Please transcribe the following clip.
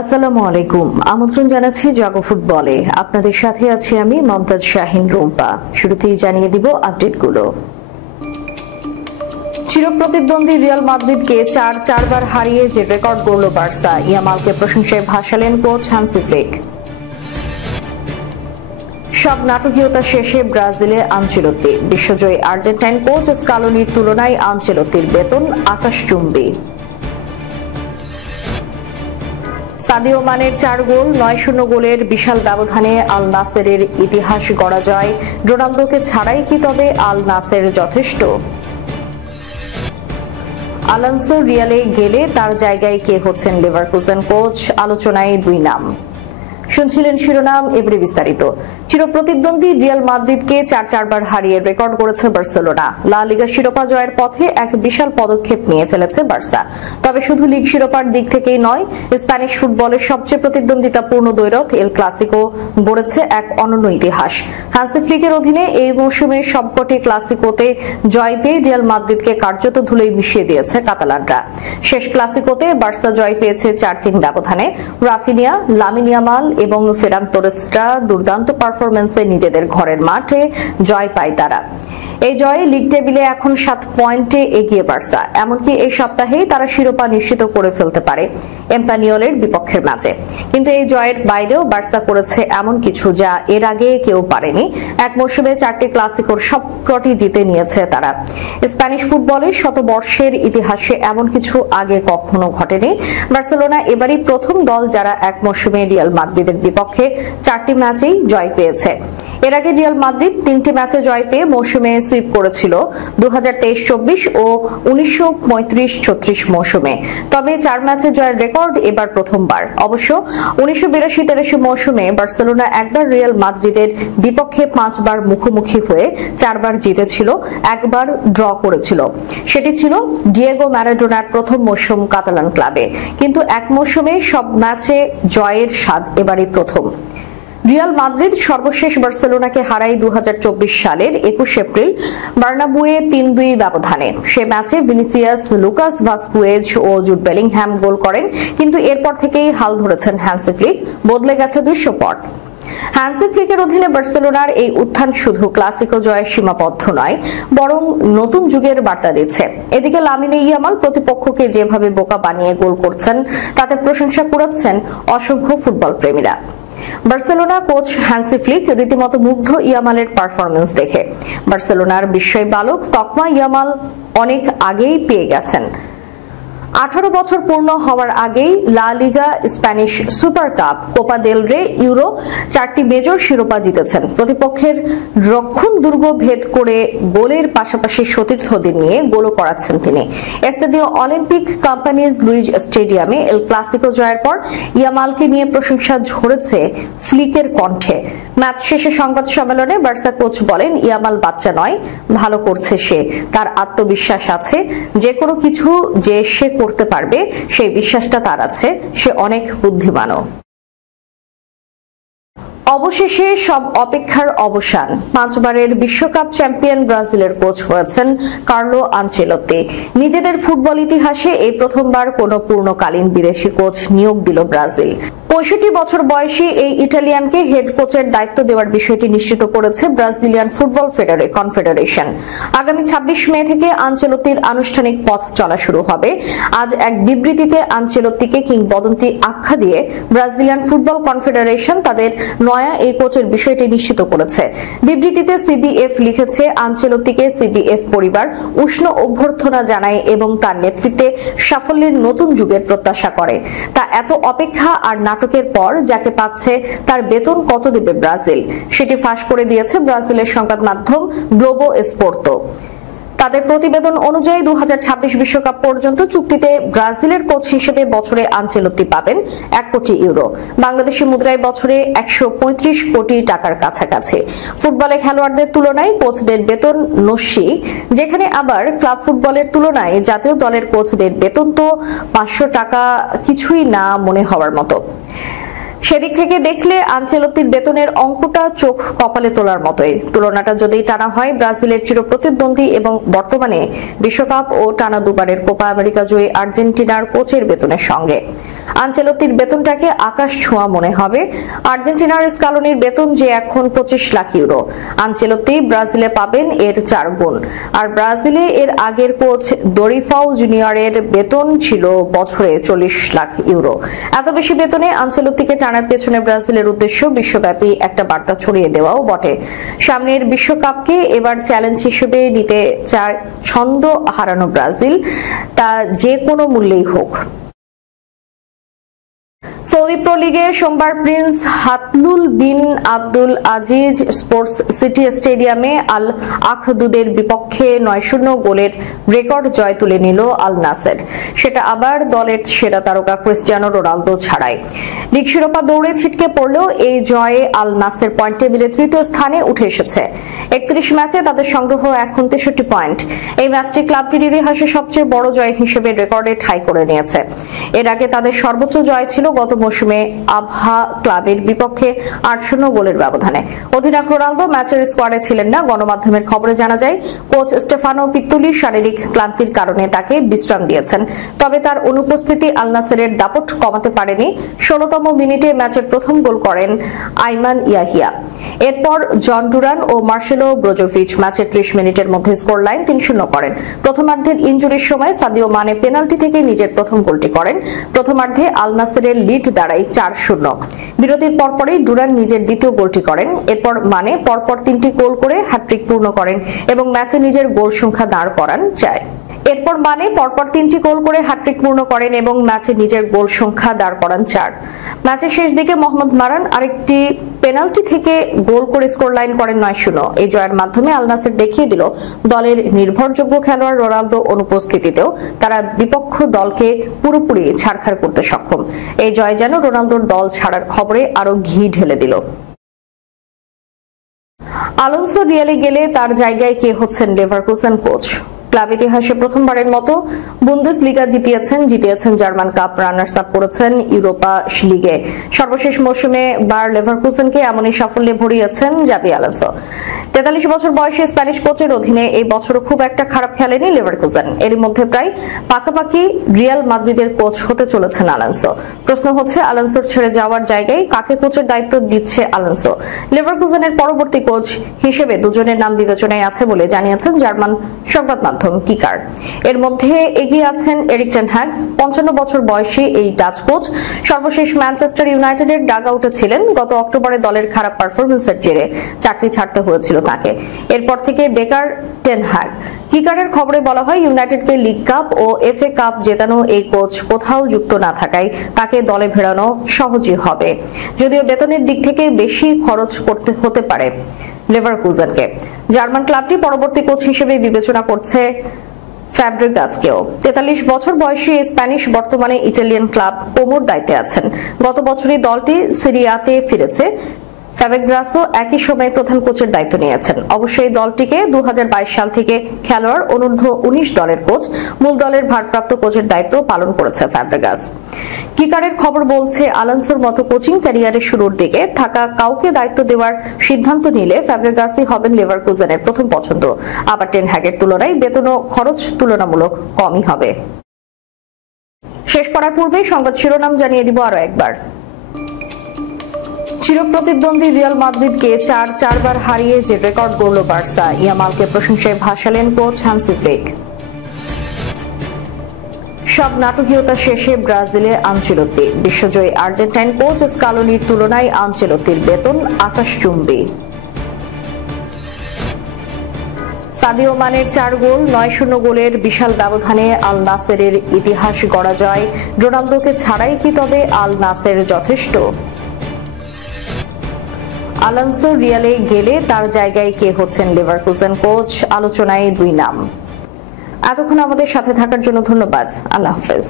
আসসালামু আলাইকুম। আমন্ত্রণ জানাচ্ছি জাগো ফুটবলে। আপনাদের সাথে আছি আমি মমতাজ শাহিন রুম্পা। শুরুতেই জানিয়ে দিব আপডেটগুলো। চিরপ্রতিদ্বন্দ্বী রিয়াল মাদ্রিদকে চারবার হারিয়ে যে রেকর্ড গড়ল বার্সা, ইয়ামালকে প্রশংসায় ভাসালেন কোচ হান্সি ফ্লিক। সব নাটকীয়তা শেষে ব্রাজিলে আনচেলত্তি। বিশ্বজয়ী আর্জেন্টাইন কোচ স্কালোনির তুলনায় আনচেলত্তির বেতন আকাশচুম্বী। সাদিও মানের 4 গোল, 9-0 গোলের বিশাল ব্যবধানে আল নাসেরের ইতিহাস গড়া যায়। রোনালদোকে ছাড়াই কি তবে আল নাসের যথেষ্ট? আলোনসো রিয়ালে গেলে তার জায়গায় কে হচ্ছেন লিভারকুসেন কোচ? আলোচনায় 2 নাম। শুনছিলেন শিরোনাম, এবারে বিস্তারিত। চিরপ্রতিদ্বন্দ্বী রিয়াল মাদ্রিদকে চারবার হারিয়ে রেকর্ড করেছে বার্সেলোনা। লা লিগা শিরোপা জয়ের পথে এক বিশাল পদক্ষেপ নিয়ে ফেলেছে বার্সা। তবে শুধু লিগ শিরোপার দিক থেকেই নয়, স্প্যানিশ ফুটবলের সবচেয়ে প্রতিদ্বন্দ্বিতাপূর্ণ দ্বৈরথ এল ক্লাসিকো গড়েছে এক অনন্য ইতিহাস। হান্সি ফ্লিকের অধীনে এই মৌসুমে সবকটি ক্লাসিকোতে জয় পেয়ে রিয়াল মাদ্রিদকে কার্যত ধুলোয় মিশিয়ে দিয়েছে কাতালানরা। শেষ ক্লাসিকোতে বার্সা জয় পেয়েছে 4-3 ব্যবধানে। রাফিনিয়া, লামিন ইয়ামাল এবং ফেরান তোরেসরা দুর্দান্ত পারফরম্যান্সে নিজেদের ঘরের মাঠে জয় পায় তারা। এই জয়ে লিগ টেবিলে এখন 7 পয়েন্টে এগিয়ে বার্সা। এমনকি এই সপ্তাহেই তারা শিরোপা নিশ্চিত করে ফেলতে পারে এম্পানিওলের বিপক্ষের ম্যাচে। কিন্তু এই জয়ের বাইরেও বার্সা করেছে এমন কিছু যা এর আগে কেউ পারেনি। এক মৌসুমে 4টি ক্লাসিকোর সবকটি জিতে নিয়েছে তারা। স্প্যানিশ ফুটবলের শতবর্ষের ইতিহাসে এমন কিছু আগে কখনো ঘটেনি। বার্সেলোনা এবারই প্রথম দল যারা এক মৌসুমে রিয়াল মাদ্রিদের বিপক্ষে 4টি ম্যাচেই জয় পেয়েছে। এর আগে রিয়াল মাদ্রিদ 3টি ম্যাচে জয় পেয়ে মৌসুমে সুইপ করেছিল 2023-24 ও 1935-36 মৌসুমে। তবে 4 ম্যাচে জয়ের রেকর্ড এবার প্রথমবার। অবশ্য 1982-83 মৌসুমে বার্সেলোনা একবার রিয়াল মাদ্রিদের বিপক্ষে 5 বার মুখোমুখি হয়ে 4 বার জিতেছিল, একবার ড্র করেছিল। সেটি ছিল ডিয়েগো ম্যারাডোনার প্রথম মৌসুম কাতালান ক্লাবে। কিন্তু এক মৌসুমে সব ম্যাচে জয়ের স্বাদ এবারই প্রথম। রিয়াল মাদ্রিদ সর্বশেষ বার্সেলোনাকে হারায় 2024 সালের 21 এপ্রিল বার্নাবুয়ে 3-2 ব্যবধানে। সে ম্যাচে ভিনিসিয়াস, লুকাস ভাসকুয়েজ ও জুড বেলিংহ্যাম গোল করেন। কিন্তু এরপর থেকেই হাল ধরেছেন হ্যান্সি ফ্লিক। বদলে গেছে দৃশ্যপট। হ্যান্সি ফ্লিকের অধীনে বার্সেলোনার এই উত্থান শুধু ক্লাসিকো জয়ে সীমাবদ্ধ নয়, বরং নতুন যুগের বার্তা দিচ্ছে। এদিকে লামিন ইয়ামাল প্রতিপক্ষকে যেভাবে বোকা বানিয়ে গোল করছেন তাতে প্রশংসা কুড়াচ্ছেন অসংখ্য ফুটবল প্রেমীরা। বার্সেলোনা কোচ হান্সি ফ্লিক রীতিমতো মুগ্ধ ইয়ামালের পারফরম্যান্স দেখে। বার্সেলোনার বিস্ময় বালক তকমা ইয়ামাল অনেক আগেই পেয়ে গেছেন। 18 বছর পূর্ণ হওয়ার আগেই La Liga, Spanish Super Cup, Copa del Rey, Euro 4টি মেজর শিরোপা জিতেছেন। প্রতিপক্ষের রক্ষণ দুর্গ ভেদ করে গোলের পাশাপাশি সতীর্থদের নিয়ে গোলও করাচ্ছেন তিনি। এস্তাদিও অলিম্পিক কোম্পানিজ লুইজ স্টেডিয়ামে এল ক্লাসিকো জয়ের পর ইয়ামালকে নিয়ে প্রশংসা ঝরেছে ফ্লিকের কণ্ঠে। ম্যাচ শেষে সংবাদ সম্মেলনে বার্সা কোচ বলেন, ইয়ামাল বাচ্চা নয়, ভালো করছে সে। তার আত্মবিশ্বাস আছে, যে কোনো কিছু যে সে করতে পারবে সেই বিশ্বাসটা তার আছে। সে অনেক বুদ্ধিমানও। অবশেষে সব অপেক্ষার অবসান। 5 বারের বিশ্বকাপ চ্যাম্পিয়ন ব্রাজিলের কোচ হয়েছেন কার্লো আনচেলত্তি। নিজেদের ফুটবল ইতিহাসে এই প্রথমবার কোনো পূর্ণকালীন বিদেশি কোচ নিয়োগ দিল ব্রাজিল। 65 বছর বয়সী এই ইটালিয়ানকে হেড কোচের দায়িত্ব দেওয়ার বিষয়টি নিশ্চিত করেছে ব্রাজিলিয়ান ফুটবল কনফেডারেশন। আগামী 26 মে থেকে আনচেলত্তির আনুষ্ঠানিক পথ চলা শুরু হবে। আজ এক বিবৃতিতে আনচেলত্তিকে কিংবদন্তি আখ্যা দিয়ে ব্রাজিলিয়ান ফুটবল কনফেডারেশন তাদের নয়া এই কোচের বিষয়টি নিশ্চিত করেছে। বিবৃতিতে সিবিএফ লিখেছে, আনচেলত্তিকে সিবিএফ পরিবার উষ্ণ অভ্যর্থনা জানায় এবং তার নেতৃত্বে সাফল্যের নতুন যুগের প্রত্যাশা করে। তা এত অপেক্ষা আর নাটকের পর যাকে পাচ্ছে তার বেতন কত দেবে ব্রাজিল, সেটি ফাঁস করে দিয়েছে ব্রাজিলের সংবাদ মাধ্যম গ্লোবো এস্পোর্তো। তাদের প্রতিবেদন অনুযায়ী 2026 বিশ্বকাপ পর্যন্ত চুক্তিতে ব্রাজিলের কোচ হিসেবে বছরে আনচেলত্তি পাবেন 1 কোটি ইউরো, বাংলাদেশি মুদ্রায় বছরে 135 কোটি টাকার কাছাকাছি। ফুটবলে খেলোয়াড়দের তুলনায় কোচদের বেতন নস্যি, যেখানে আবার ক্লাব ফুটবলের তুলনায় জাতীয় দলের কোচদের বেতন তো 500 টাকা কিছুই না মনে হওয়ার মতো। সেদিক থেকে দেখলে আনচেলত্তির বেতনের অঙ্কটা চোখ কপালে তোলার মতোই। তুলনাটা যদি টানা হয় ব্রাজিলের চিরপ্রতিদ্বন্দ্বী এবং বর্তমানে বিশ্বকাপ ও টানা দুবারের কোপা আমেরিকা জয়ী আর্জেন্টিনার কোচের বেতনের সঙ্গে। আনচেলত্তির বেতনটাকে আকাশ ছোঁয়া মনে হবে। আর্জেন্টিনার স্কালোনির বেতন যে এখন 25 লাখ ইউরো, আনচেলত্তি ব্রাজিলে পাবেন এর 4 গুণ। আর ব্রাজিলে এর আগের কোচ দরিফাউ জুনিয়রের বেতন ছিল বছরে 40 লাখ ইউরো। এত বেশি বেতনে আনচেলত্তিকে টানার পেছনে ব্রাজিলের উদ্দেশ্য বিশ্বব্যাপী একটা বার্তা ছড়িয়ে দেওয়াও বটে। সামনের বিশ্বকাপকে এবার চ্যালেঞ্জ হিসেবে নিতে চায় ছন্দ হারানো ব্রাজিল, তা যে কোনো মূল্যেই হোক। সৌদি প্রো লিগে সোমবার প্রিন্স হাতলুল বিন আব্দুল আজিজ স্পোর্টস সিটি স্টেডিয়ামে আল আখদুদের বিপক্ষে 9-0 গোলের রেকর্ড জয় তুলে নিল আল নাসের। সেটা আবার দলের সেরা তারকা ক্রিস্টিয়ানো রোনালদো ছাড়াই। লিগ শিরোপা দৌড়ে ছিটকে পড়লেও এই জয়ে আল নাসের পয়েন্ট টেবিলে 3য় স্থানে উঠে এসেছে। 31 ম্যাচে তাদের সংগ্রহ এখন 63 পয়েন্ট। এই ম্যাচটি ক্লাবটির ইতিহাসে সবচেয়ে বড় জয় হিসেবে রেকর্ডে ঠাঁই করে নিয়েছে। এর আগে তাদের সর্বোচ্চ জয় ছিল গত মৌসুমে আবহা ক্লাবের বিপক্ষে 8-0 গোলের ব্যবধানে। অধিনায়ক রোনালদো ম্যাচের স্কোয়াডে ছিলেন না। গণমাধ্যমের খবরে জানা যায় কোচ স্টেফানো পিত্তুলি শারীরিক ক্লান্তির কারণে তাকে বিশ্রাম দিয়েছেন। তবে তার অনুপস্থিতি আল নাসেরের দাপট কমাতে পারেনি। 16তম মিনিটে ম্যাচের প্রথম গোল করেন আইমান ইয়াহিয়া। এরপর জন ডুরান ও মার্সেলো ব্রোজোভিচ ম্যাচের 30 মিনিটের মধ্যে স্কোর লাইন 3-0 করেন। প্রথমার্ধের ইনজুরির সময় সাদিও মানে পেনাল্টি থেকে নিজের প্রথম গোলটি করেন। প্রথমার্ধে আল নাসেরের লিড দাঁড়ায় 4-0। বিরতির পরপরই ডুরান নিজের দ্বিতীয় গোলটি করেন। এরপর মানে পরপর 3টি গোল করে হ্যাট্রিক পূর্ণ করেন এবং ম্যাচে নিজের গোল সংখ্যা দাঁড় করান 4। এরপর মানে পরপর 3টি গোল করে হ্যাট্রিক পূর্ণ করেন এবং ম্যাচে নিজের গোল সংখ্যা দাঁড় করান 4। ম্যাচের শেষ দিকে মোহাম্মদ মারান আরেকটি পেনাল্টি থেকে গোল করে স্কোর লাইন করেন 9-0। এই জয়ের মাধ্যমে আল নাসের দেখিয়ে দিল দলের নির্ভরযোগ্য খেলোয়াড় রোনালদো অনুপস্থিতিতেও তারা বিপক্ষ দলকে পুরোপুরি ছাড়খাড় করতে সক্ষম। এই জয় যেন রোনালদোর দল ছাড়ার খবরে আরো ঘি ঢেলে দিল। আলোনসো রিয়ালে গেলে তার জায়গায় কে হচ্ছেন লেভারকুসেন কোচ। ক্লাব ইতিহাসে প্রথমবারের মতো বুন্দেসলিগা জিতিয়েছেন জার্মান কাপ, রানার্স আপ করেছেন ইউরোপা লিগে। সর্বশেষ মৌসুমে বায়ার লেভারকুসেনকে এমনই সাফল্যে ভরিয়েছেন জাবি আলোনসো। 43 বছর বয়সী স্প্যানিশ কোচের অধীনে এই বছরও খুব একটা খারাপ খেলেনি লেভারকুসেন। এরই মধ্যে প্রায় পাকাপাকি রিয়াল মাদ্রিদের কোচ হতে চলেছেন আলোনসো। প্রশ্ন হচ্ছে আলোনসোর ছেড়ে যাওয়ার জায়গায় কাকে কোচের দায়িত্ব দিচ্ছে আলোনসো। লেভারকুসেনের পরবর্তী কোচ হিসেবে দুজনের নাম বিবেচনায় আছে বলে জানিয়েছেন জার্মান সংবাদ মাধ্যম কিকার। এর মধ্যে এগিয়ে আছেন এরিক টেন হ্যাগ। 55 বছর বয়সী এই ডাচ কোচ সর্বশেষ ম্যানচেস্টার ইউনাইটেডের ডাগ আউটে ছিলেন। গত অক্টোবরে দলের খারাপ পারফরমেন্সের জেরে চাকরি ছাড়তে হয়েছিল তাকে। এরপর থেকে বেকার টেন হ্যাগ। কিকারের খবরে বলা হয় ইউনাইটেডকে লিগ কাপ ও এফএ কাপ জেতানো এই কোচ কোথাও যুক্ত না থাকায় তাকে দলে ফেরানো সহজই হবে, যদিও বেতনের দিক থেকে বেশি খরচ করতে হতে পারে লেভারকুসেনকে। জার্মান ক্লাবটি পরবর্তী কোচ হিসেবে বিবেচনা করছে ফ্যাব্রিগাসকেও। 43 বছর বয়সী স্প্যানিশ বর্তমানে ইটালিয়ান ক্লাব কোমোর দায়িত্বে আছেন। গত বছরই দলটি সিরিয়াতে ফিরেছে। ফ্যাব্রিগাসও একই সময়ে প্রধান কোচের দায়িত্ব নিয়েছেন। অবশ্যই দলটিকে 2022 সাল থেকে খেলোয়াড় অনূর্ধ্ব 19 দলের কোচ, মূল দলের ভারপ্রাপ্ত কোচের দায়িত্ব পালন করেছে ফ্যাব্রিগাস। কিকারের খবর বলছে আলোনসোর মতো কোচিং ক্যারিয়ারের শুরুর দিকে থাকা কাউকে দায়িত্ব দেওয়ার সিদ্ধান্ত নিলে ফ্যাব্রিগাসই হবেন লেভারকুসেনের প্রথম পছন্দ। আবার টেন হ্যাগের তুলনায় বেতন ও খরচ তুলনামূলক কমই হবে। শেষ করার পূর্বে সংবাদ শিরোনাম জানিয়ে দিব আরো একবার। চিরপ্রতিদ্বন্দ্বী রিয়াল মাদ্রিদকে 4বার হারিয়ে যে রেকর্ড গড়ল বার্সা। ইয়ামালকে প্রশংসায় ভাসালেন কোচ হান্সি ফ্লিক। সব নাটকীয়তা শেষে ব্রাজিলে আনচেলত্তি। বিশ্বজয়ী আর্জেন্টাইন কোচ স্কালোনির তুলনায় আনচেলত্তির বেতন আকাশচুম্বী। সাদিও মানের 4 গোল, 9-0 গোলের বিশাল ব্যবধানে আল নাসেরের ইতিহাস গড়া জয়। রোনালদোকে ছাড়াই কি তবে আল নাসের যথেষ্ট? আলোনসো রিয়ালে গেলে তার জায়গায় কে হচ্ছেন লেভারকুসেন কোচ, আলোচনায় 2 নাম। এতক্ষণ আমাদের সাথে থাকার জন্য ধন্যবাদ। আল্লাহ হাফেজ।